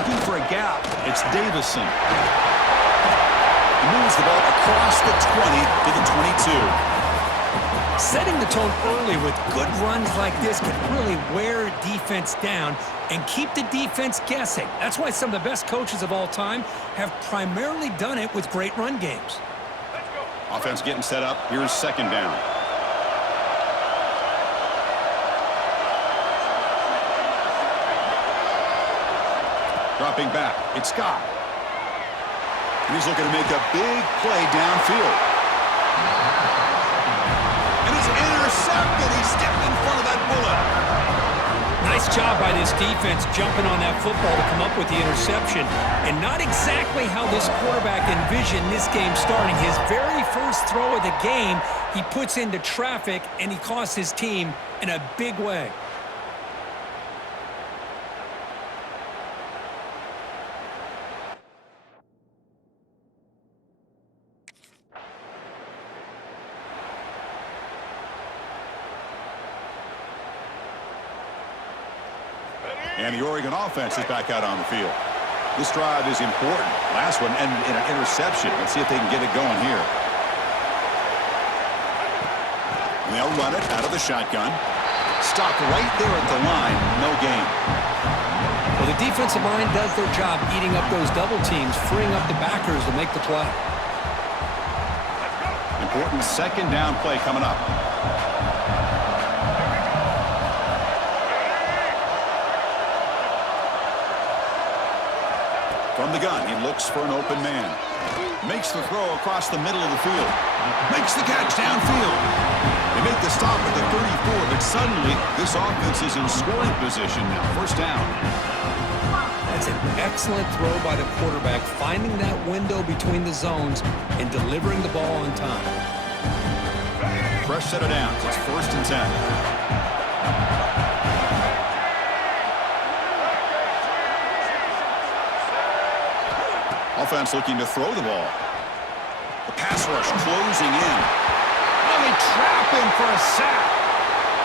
Looking for a gap. It's Davison. He moves the ball across the 20 to the 22. Setting the tone early with good runs like this can really wear defense down and keep the defense guessing. That's why some of the best coaches of all time have primarily done it with great run games. Offense getting set up. Here's second down. Dropping back. It's Scott. And he's looking to make a big play downfield. And he's intercepted. He stepped in front of that bullet. Nice job by this defense jumping on that football to come up with the interception. And not exactly how this quarterback envisioned this game starting. His very first throw of the game, he puts into traffic, and he costs his team in a big way. And the Oregon offense is back out on the field. This drive is important. Last one ended in an interception. Let's see if they can get it going here. And they'll run it out of the shotgun. Stopped right there at the line. No gain. Well, the defensive line does their job eating up those double teams, freeing up the backers to make the play. Important second down play coming up. From the gun, he looks for an open man. Makes the throw across the middle of the field. Makes the catch downfield. They make the stop at the 34, but suddenly this offense is in scoring position now. First down. That's an excellent throw by the quarterback, finding that window between the zones and delivering the ball on time. Fresh set of downs. It's 1st and 10. Offense looking to throw the ball. The pass rush closing in. Oh, they trap him for a sack.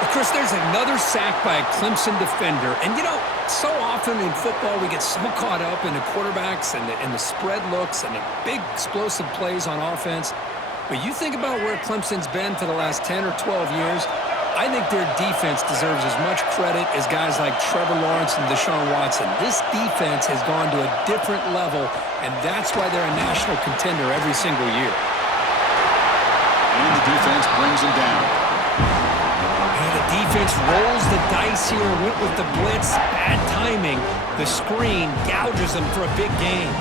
Well, Chris, there's another sack by a Clemson defender. And, you know, so often in football we get so caught up in the quarterbacks and the spread looks and the big explosive plays on offense. But you think about where Clemson's been for the last 10 or 12 years, I think their defense deserves as much credit as guys like Trevor Lawrence and Deshaun Watson. This defense has gone to a different level, and that's why they're a national contender every single year. And the defense brings him down. And the defense rolls the dice here, went with the blitz, bad timing. The screen gouges them for a big gain.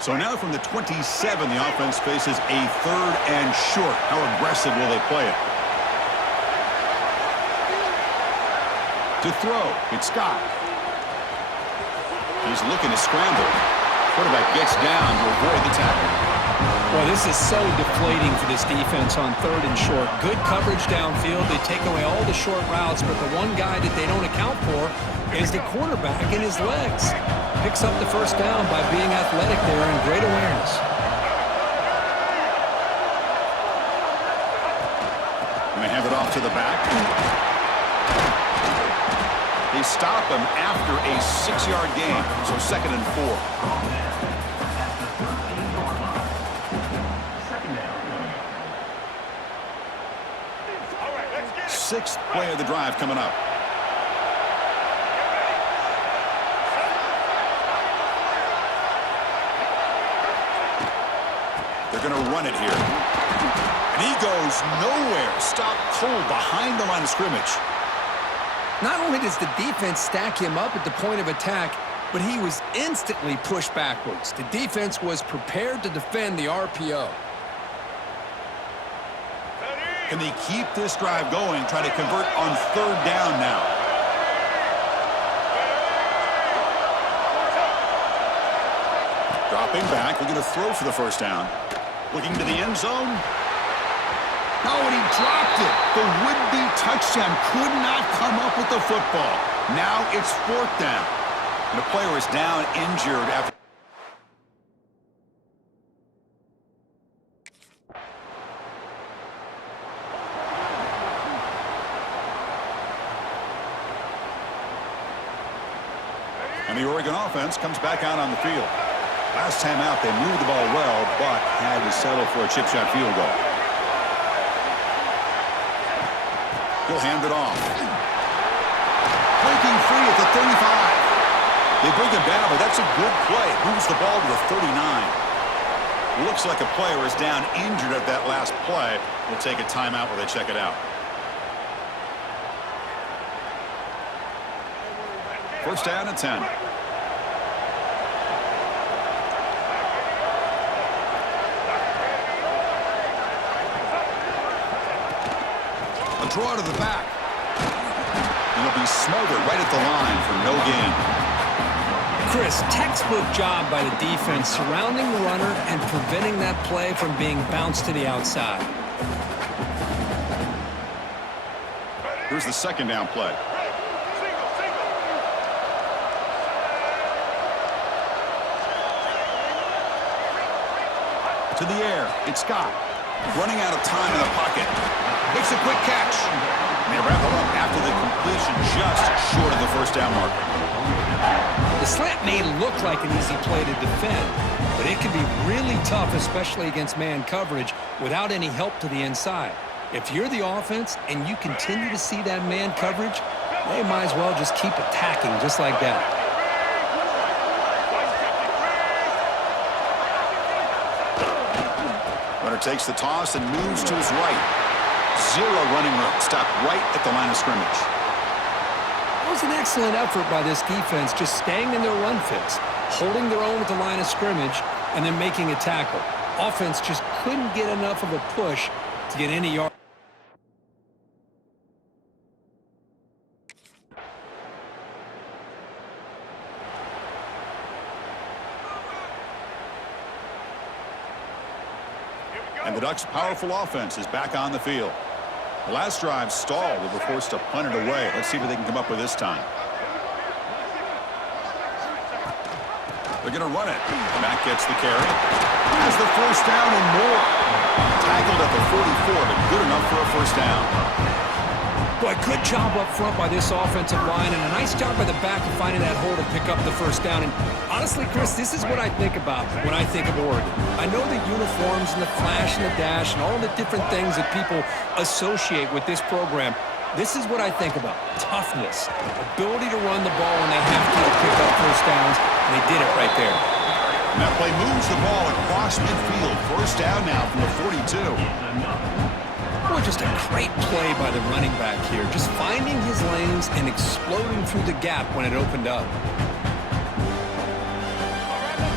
So now from the 27, the offense faces a 3rd and short. How aggressive will they play it? To throw, it's Scott. He's looking to scramble. Quarterback gets down to avoid the tackle. Well, this is so deflating for this defense on 3rd and short. Good coverage downfield. They take away all the short routes, but the one guy that they don't account for is the quarterback and his legs. Picks up the first down by being athletic there and great awareness. And they hand it off to the back. They stop him after a 6-yard gain, so 2nd and 4. Sixth play of the drive coming up. They're going to run it here. And he goes nowhere. Stopped cold behind the line of scrimmage. Not only does the defense stack him up at the point of attack, but he was instantly pushed backwards. The defense was prepared to defend the RPO. Can they keep this drive going, try to convert on 3rd down now? Dropping back, looking to throw for the first down. Looking to the end zone. No, and he dropped it. The would-be touchdown could not come up with the football. Now it's 4th down. And the player is down injured after. And the Oregon offense comes back out on the field. Last time out, they moved the ball well, but had to settle for a chip shot field goal. He'll hand it off. Breaking free at the 35. They bring him down, but that's a good play. Moves the ball to the 39. Looks like a player is down injured at that last play. We'll take a timeout while they check it out. First down and 10. A draw to the back. And it'll be smothered right at the line for no gain. Chris, textbook job by the defense surrounding the runner and preventing that play from being bounced to the outside. Here's the second down play. To the air, it's Scott. Running out of time in the pocket. Makes a quick catch. And they wrap it up after the completion just short of the first down marker. The slant may look like an easy play to defend, but it can be really tough, especially against man coverage, without any help to the inside. If you're the offense and you continue to see that man coverage, they might as well just keep attacking just like that. Runner takes the toss and moves to his right. Zero running room. Stopped right at the line of scrimmage. It was an excellent effort by this defense, just staying in their run fits, holding their own at the line of scrimmage, and then making a tackle. Offense just couldn't get enough of a push to get any yard. And the Ducks' powerful offense is back on the field. The last drive stalled. They were forced to punt it away. Let's see what they can come up with this time. They're going to run it. Matt gets the carry. Has the first down and more. Tackled at the 44, but good enough for a first down. Boy, good job up front by this offensive line, and a nice job by the back of finding that hole to pick up the first down. And honestly, Chris, this is what I think about when I think of Oregon. I know the uniforms and the flash and the dash and all the different things that people associate with this program. This is what I think about. Toughness, ability to run the ball when they have to pick up first downs, and they did it right there. And that play moves the ball across midfield. First down now from the 42. Boy, just a great play by the running back here. Just finding his lanes and exploding through the gap when it opened up.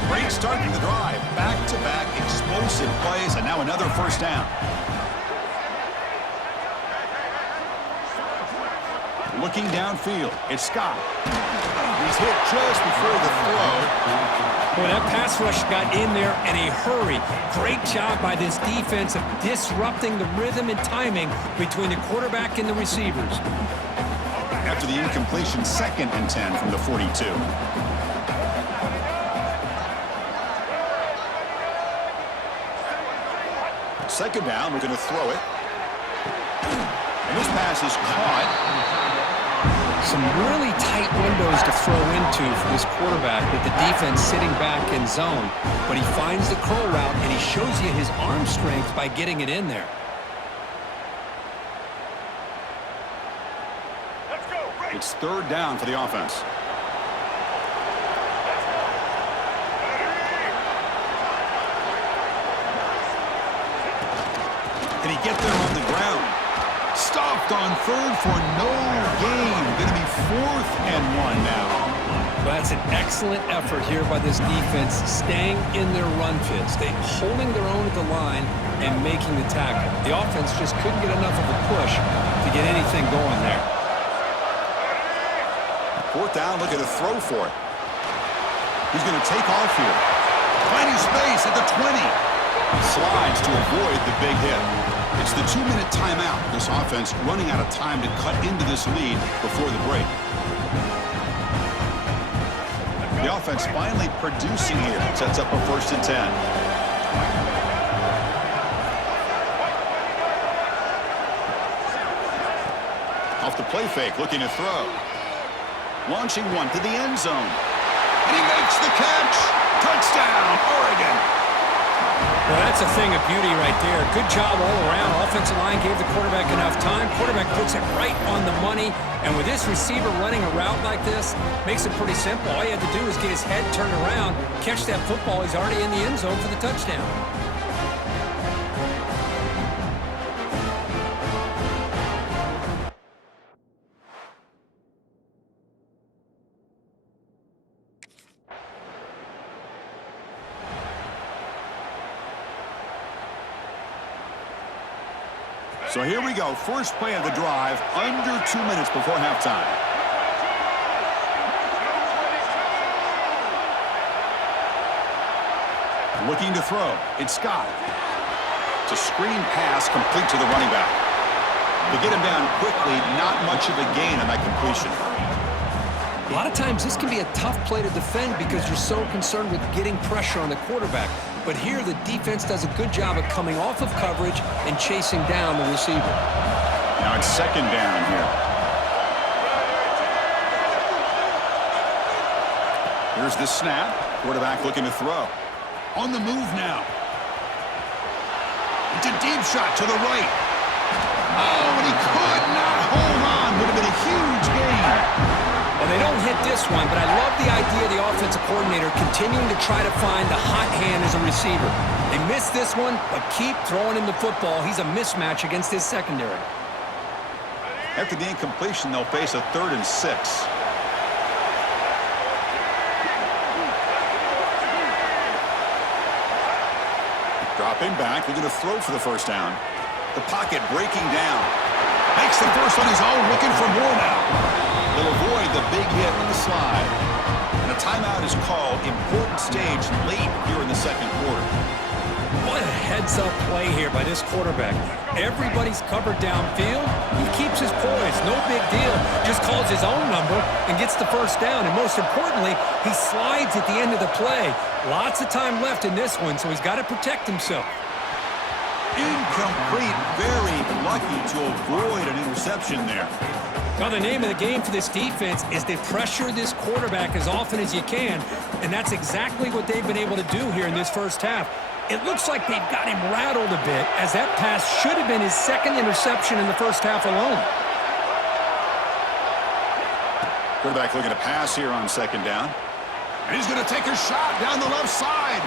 Great start to the drive. Back-to-back explosive plays, and now another first down. Looking downfield, it's Scott. He's hit just before the throw. Boy, that pass rush got in there in a hurry. Great job by this defense of disrupting the rhythm and timing between the quarterback and the receivers. After the incompletion, 2nd and 10 from the 42. Second down, we're going to throw it. And this pass is caught. Some really tight windows to throw into for this quarterback with the defense sitting back in zone. But he finds the curl route, and he shows you his arm strength by getting it in there. It's 3rd down for the offense. Can he get there on the ground? Stopped on 3rd for no gain. Going to be 4th and 1 now. Well, that's an excellent effort here by this defense, staying in their run fits. They holding their own at the line and making the tackle. The offense just couldn't get enough of a push to get anything going there. 4th down, look at a throw for it. He's going to take off here. Finding space at the 20. Slides to avoid the big hit. It's the 2-minute timeout. This offense running out of time to cut into this lead before the break. The offense finally producing here. Sets up a 1st and 10. Off the play fake, looking to throw. Launching one to the end zone. And he makes the catch. Touchdown, Oregon. Well, that's a thing of beauty right there. Good job all around. Offensive line gave the quarterback enough time. Quarterback puts it right on the money. And with this receiver running a route like this, makes it pretty simple. All he had to do was get his head turned around, catch that football. He's already in the end zone for the touchdown. So here we go. First play of the drive, under 2 minutes before halftime. Looking to throw. It's Scott. It's a screen pass complete to the running back. They get him down quickly. Not much of a gain on that completion. A lot of times this can be a tough play to defend because you're so concerned with getting pressure on the quarterback. But here the defense does a good job of coming off of coverage and chasing down the receiver. Now it's second down here. Here's the snap. Quarterback looking to throw. On the move now. It's a deep shot to the right. Oh, and he could not hold on. Would have been a huge gain. Well, they don't hit this one, but I love the idea of the offensive coordinator continuing to try to find the hot hand as a receiver. They missed this one, but keep throwing him the football. He's a mismatch against his secondary. After the incompletion, they'll face a 3rd and 6. Dropping back, looking to throw for the first down. The pocket breaking down. Makes the first on his own, looking for more now. They'll avoid the big hit with the slide. And a timeout is called. Important stage late here in the second quarter. What a heads-up play here by this quarterback. Everybody's covered downfield. He keeps his poise. No big deal. Just calls his own number and gets the first down. And most importantly, he slides at the end of the play. Lots of time left in this one, so he's got to protect himself. Incomplete. Very lucky to avoid an interception there. Well, the name of the game for this defense is to pressure this quarterback as often as you can, and that's exactly what they've been able to do here in this first half. It looks like they've got him rattled a bit, as that pass should have been his second interception in the first half alone. Quarterback looking to pass here on second down. And he's going to take a shot down the left side.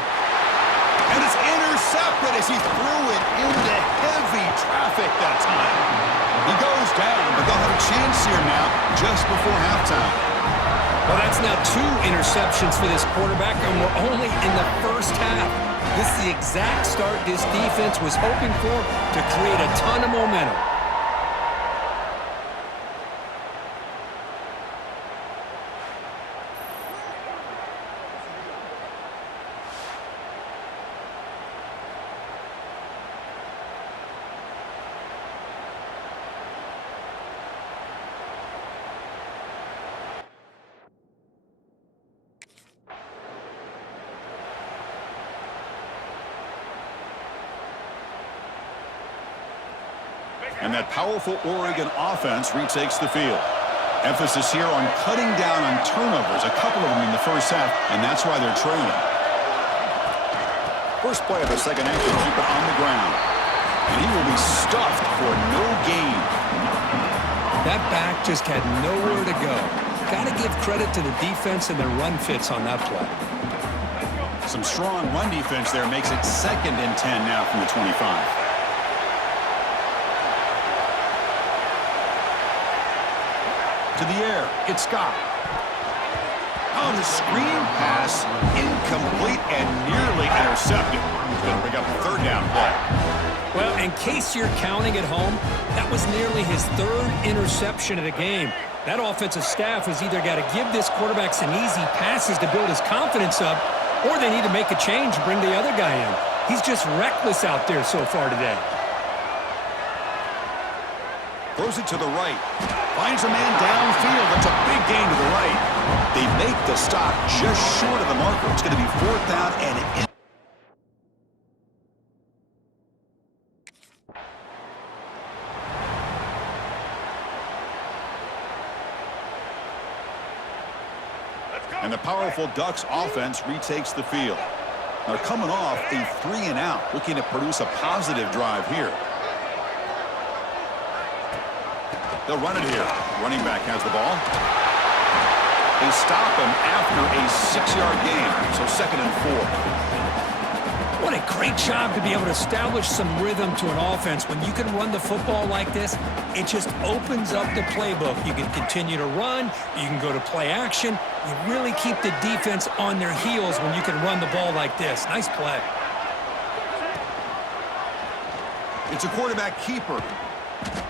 And it's intercepted as he threw it into heavy traffic that time. He goes down, but they'll have a chance here now just before halftime. Well, that's now 2 interceptions for this quarterback, and we're only in the first half. This is the exact start this defense was hoping for to create a ton of momentum. And that powerful Oregon offense retakes the field. Emphasis here on cutting down on turnovers, a couple of them in the first half, and that's why they're trailing. First play of the second half to keep it on the ground. And he will be stuffed for no gain. That back just had nowhere to go. Got to give credit to the defense and their run fits on that play. Some strong run defense there makes it 2nd and 10 now from the 25. To the air, it's Scott. On the screen pass, incomplete and nearly intercepted. He's going to bring up a 3rd down play. Well, in case you're counting at home, that was nearly his 3rd interception of the game. That offensive staff has either got to give this quarterback some easy passes to build his confidence up, or they need to make a change and bring the other guy in. He's just reckless out there so far today. Throws it to the right. Finds a man downfield. That's a big gain to the right. They make the stop just short of the marker. It's going to be 4th down and in. And the powerful Ducks offense retakes the field. They're coming off a 3-and-out, looking to produce a positive drive here. They'll run it here. Running back has the ball. They stop him after a 6-yard gain, so 2nd and 4. What a great job to be able to establish some rhythm to an offense. When you can run the football like this, it just opens up the playbook. You can continue to run. You can go to play action. You really keep the defense on their heels when you can run the ball like this. Nice play. It's a quarterback keeper.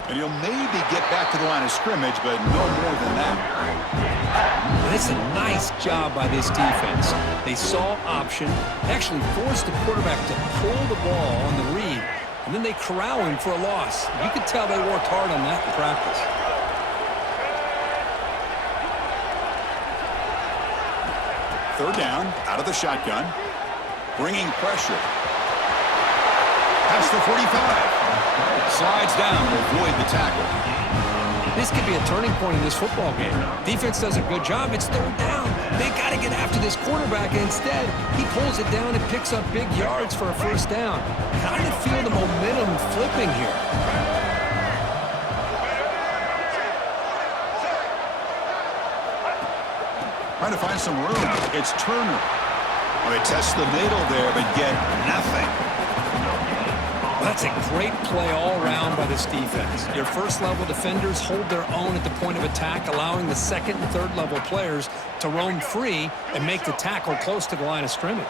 And he'll maybe get back to the line of scrimmage, but no more than that. That's a nice job by this defense. They saw option, actually forced the quarterback to pull the ball on the read, and then they corral him for a loss. You could tell they worked hard on that in practice. Third down, out of the shotgun, bringing pressure. Past the 45. Slides down to avoid the tackle. This could be a turning point in this football game. Defense does a good job. It's third down. They got to get after this quarterback. Instead, he pulls it down and picks up big yards for a first down. Kind of feel the momentum flipping here. Trying to find some room. It's Turner. Well, they test the middle there, but get nothing. That's a great play all around by this defense. Your first-level defenders hold their own at the point of attack, allowing the second and third-level players to roam free and make the tackle close to the line of scrimmage.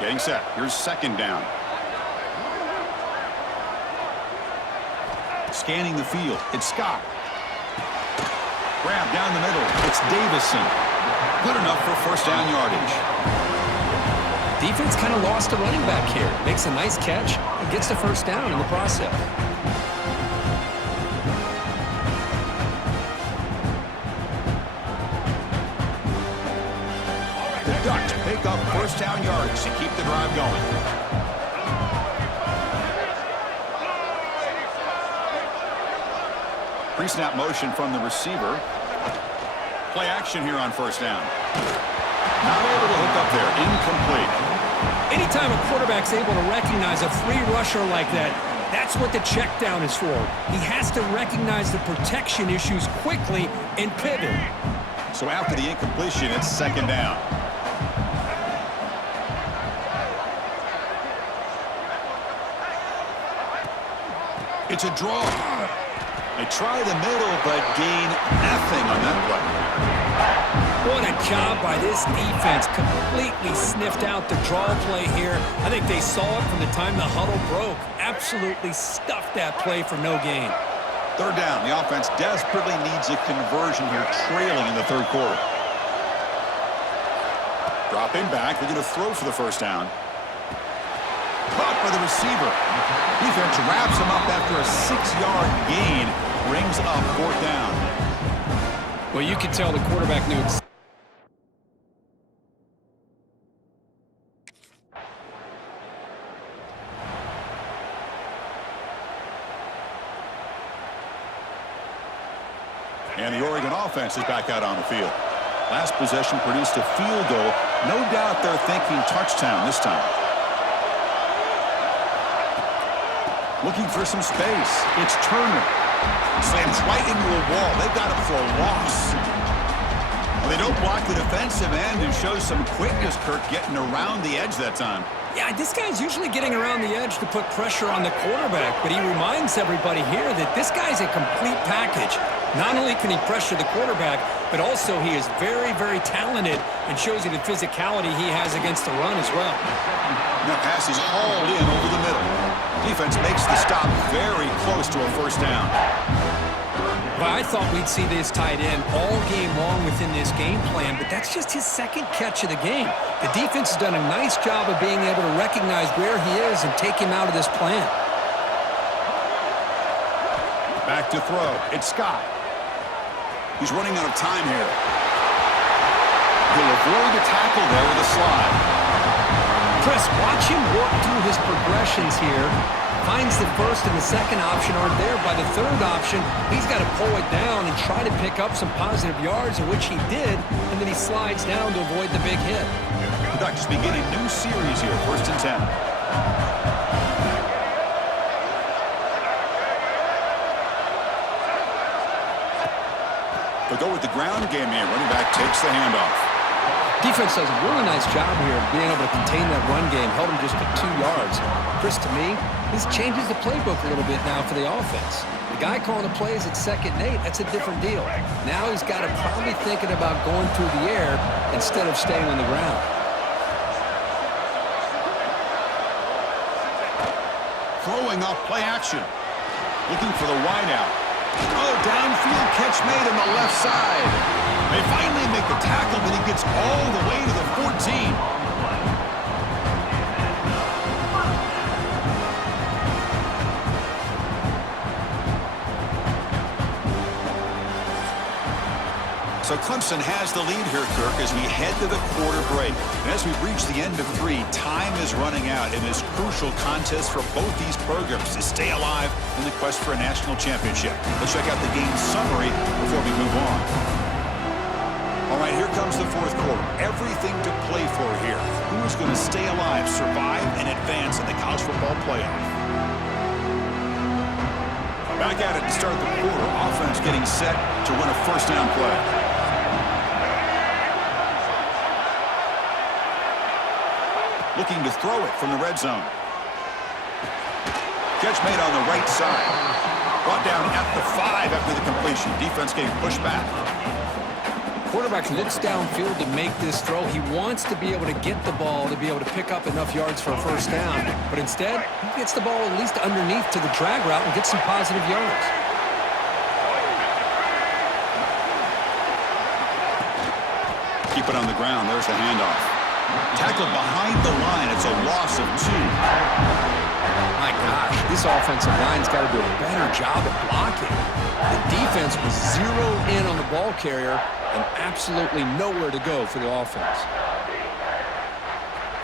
Getting set. Here's 2nd down. Scanning the field. It's Scott. Grab down the middle. It's Davison. Good enough for first down yardage. Defense kind of lost a running back here. Makes a nice catch and gets the first down in the process. The Ducks pick up first down yards to keep the drive going. Pre-snap motion from the receiver. Play action here on first down. Not able to hook up there. Incomplete. Anytime a quarterback's able to recognize a free rusher like that, that's what the check down is for. He has to recognize the protection issues quickly and pivot. So after the incompletion, it's 2nd down. It's a draw. They try the middle, but gain nothing on that play. What a job by this defense. Completely sniffed out the draw play here. I think they saw it from the time the huddle broke. Absolutely stuffed that play for no gain. Third down. The offense desperately needs a conversion here, trailing in the third quarter. Dropping back. They're going to throw for the first down. Caught by the receiver. Defense wraps him up after a 6-yard gain. Brings up 4th down. Well, you can tell the quarterback knew exactly. And the Oregon offense is back out on the field. Last possession produced a field goal. No doubt they're thinking touchdown this time. Looking for some space. It's Turner. Slams right into a wall. They've got him for a loss. Well, they don't block the defensive end and show some quickness, Kirk, getting around the edge that time. Yeah, this guy's usually getting around the edge to put pressure on the quarterback, but he reminds everybody here that this guy's a complete package. Not only can he pressure the quarterback, but also he is very, very talented and shows you the physicality he has against the run as well. And that pass is hauled in over the middle. Defense makes the stop very close to a first down. Well, I thought we'd see this tight end all game long within this game plan, but that's just his 2nd catch of the game. The defense has done a nice job of being able to recognize where he is and take him out of this plan. Back to throw. It's Scott. He's running out of time here. He'll avoid the tackle there with a slide. Chris, watch him work through his progressions here. Finds the first and the second option aren't there. By the third option, he's got to pull it down and try to pick up some positive yards, in which he did, and then he slides down to avoid the big hit. The Ducks beginning new series here, 1st and 10. They'll go with the ground game here. Running back takes the handoff. Defense does a really nice job here of being able to contain that run game, held him just to 2 yards. Chris, to me, this changes the playbook a little bit now for the offense. The guy calling the plays at 2nd and 8, that's a different deal. Now he's got to probably thinking about going through the air instead of staying on the ground. Throwing off play action. Looking for the wideout. Oh, downfield catch made on the left side. They finally make the tackle, but he gets all the way to the 14. So Clemson has the lead here, Kirk, as we head to the quarter break. And as we reach the end of 3, time is running out in this crucial contest for both these programs to stay alive in the quest for a national championship. Let's check out the game summary before we move on. All right, here comes the 4th quarter. Everything to play for here. Who is going to stay alive, survive, and advance in the college football playoff? Back at it to start the quarter. Offense getting set to run a 1st down play. Looking to throw it from the red zone. Catch made on the right side. Brought down at the 5 after the completion. Defense getting pushed back. Quarterback looks downfield to make this throw. He wants to be able to get the ball to be able to pick up enough yards for a 1st down. But instead, he gets the ball at least underneath to the drag route and gets some positive yards. Keep it on the ground. There's the handoff. Tackled behind the line. It's a loss of 2. My gosh, this offensive line's got to do a better job at blocking. The defense was zeroed in on the ball carrier and absolutely nowhere to go for the offense.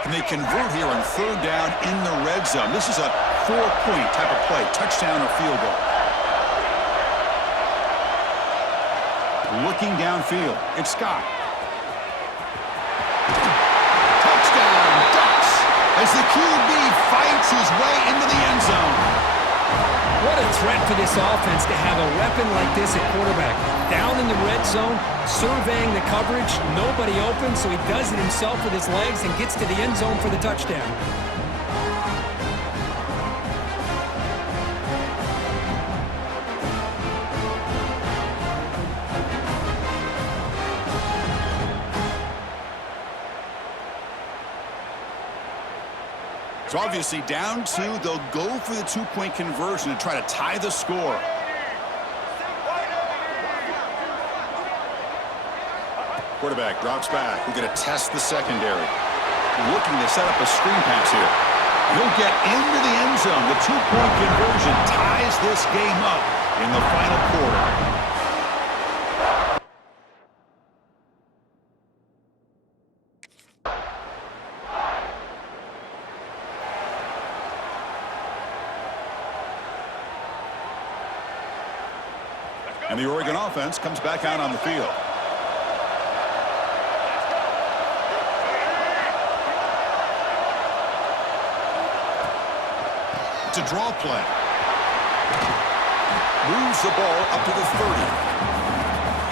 And they convert here on 3rd down in the red zone. This is a 4-point type of play, touchdown or field goal. Looking downfield, it's Scott. As the QB fights his way into the end zone. What a threat for this offense to have a weapon like this at quarterback. Down in the red zone, surveying the coverage, nobody open, so he does it himself with his legs and gets to the end zone for the touchdown. So obviously down 2, they'll go for the 2-point conversion to try to tie the score. Quarterback drops back. We're going to test the secondary. Looking to set up a screen pass here. He'll get into the end zone. The 2-point conversion ties this game up in the final quarter. And the Oregon offense comes back out on the field. It's a draw play. Moves the ball up to the 30.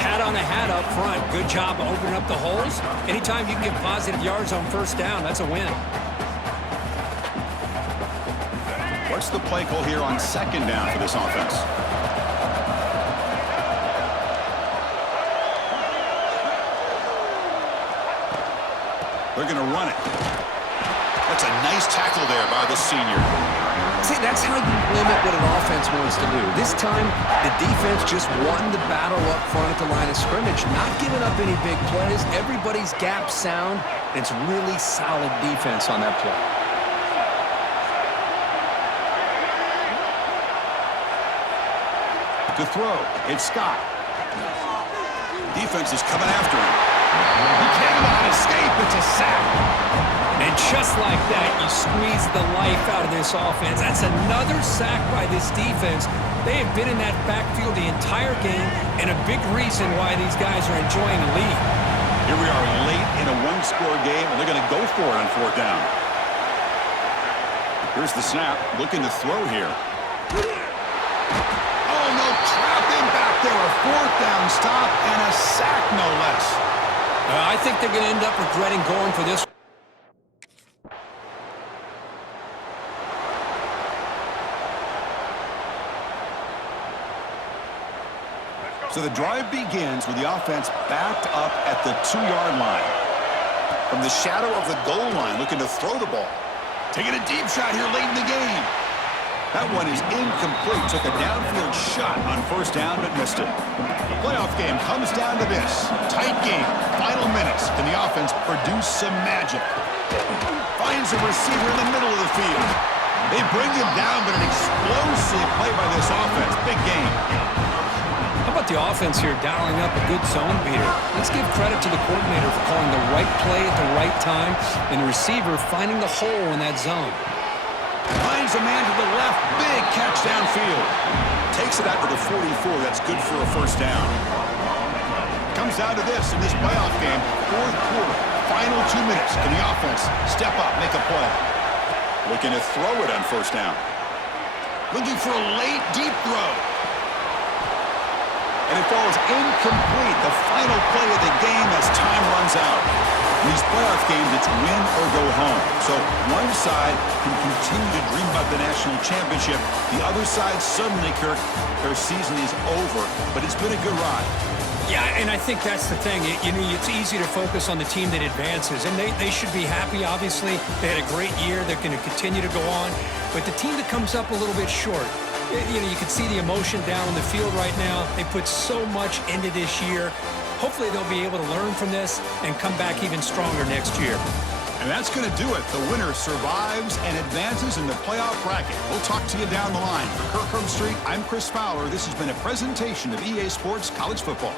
Hat on a hat up front. Good job of opening up the holes. Anytime you can get positive yards on 1st down, that's a win. What's the play call here on 2nd down for this offense? They're going to run it. That's a nice tackle there by the senior. See, that's how you limit what an offense wants to do. This time, the defense just won the battle up front at the line of scrimmage, not giving up any big plays. Everybody's gap sound. It's really solid defense on that play. To throw, it's Scott. Defense is coming after him. He cannot escape. It's a sack. And just like that, you squeeze the life out of this offense. That's another sack by this defense. They have been in that backfield the entire game, and a big reason why these guys are enjoying a lead. Here we are late in a one-score game, and they're going to go for it on fourth down. Here's the snap, looking to throw here. Oh, no, trap him back there. A fourth down stop and a sack, no less. I think they're going to end up regretting going for this. So the drive begins with the offense backed up at the 2-yard line. From the shadow of the goal line, looking to throw the ball. Taking a deep shot here late in the game. That one is incomplete. Took a downfield shot on first down, but missed it. The playoff game comes down to this. Tight game, final minutes. Can the offense produce some magic? Finds a receiver in the middle of the field. They bring him down, but an explosive play by this offense. Big game. How about the offense here dialing up a good zone beater? Let's give credit to the coordinator for calling the right play at the right time and the receiver finding the hole in that zone. Finds a man to the left. Big catch downfield. Takes it out to the 44. That's good for a first down. Comes down to this in this playoff game. Fourth quarter. Final 2 minutes. Can the offense step up, make a play? Looking to throw it on first down. Looking for a late deep throw. And it falls incomplete. The final play of the game as time runs out. In these playoff games, it's win or go home. So one side can continue to dream about the national championship. The other side suddenly, Kirk, their season is over. But it's been a good ride. Yeah, and I think that's the thing. It's easy to focus on the team that advances, and they should be happy, obviously. They had a great year. They're going to continue to go on. But the team that comes up a little bit short, you can see the emotion down on the field right now. They put so much into this year. Hopefully they'll be able to learn from this and come back even stronger next year. And that's going to do it. The winner survives and advances in the playoff bracket. We'll talk to you down the line. For Kirk Herbstreit, I'm Chris Fowler. This has been a presentation of EA Sports College Football.